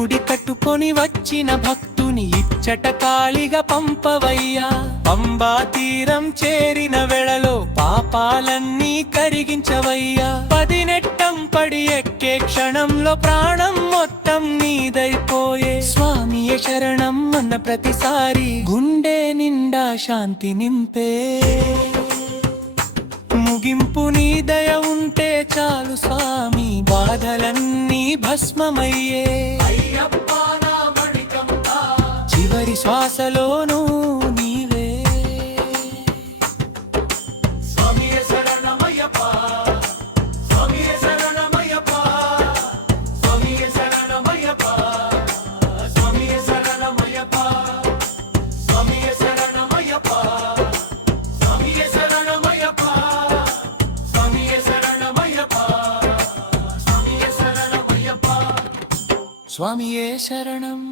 ముడి కట్టుకొని వచ్చిన భక్తుని ఇచ్చట కాళిగా పంపవయ్యా. పంబా తీరం చేరిన వేళలో పాపాలన్నీ కరిగించవయ్యా. 10 నెట్టం పడి ఎక్కే క్షణంలో ప్రాణం మొత్తం నీదైపోయే. స్వామియే శరణం అన్న ప్రతిసారి గుండె నిండా శాంతి నింపే. ముగింపు నీ దయ ఉంటే చాలు స్వామి, బాధలన్నీ భస్మమయ్యే. చివరి శ్వాసలోనూ నీవే. స్వామియే శరణం.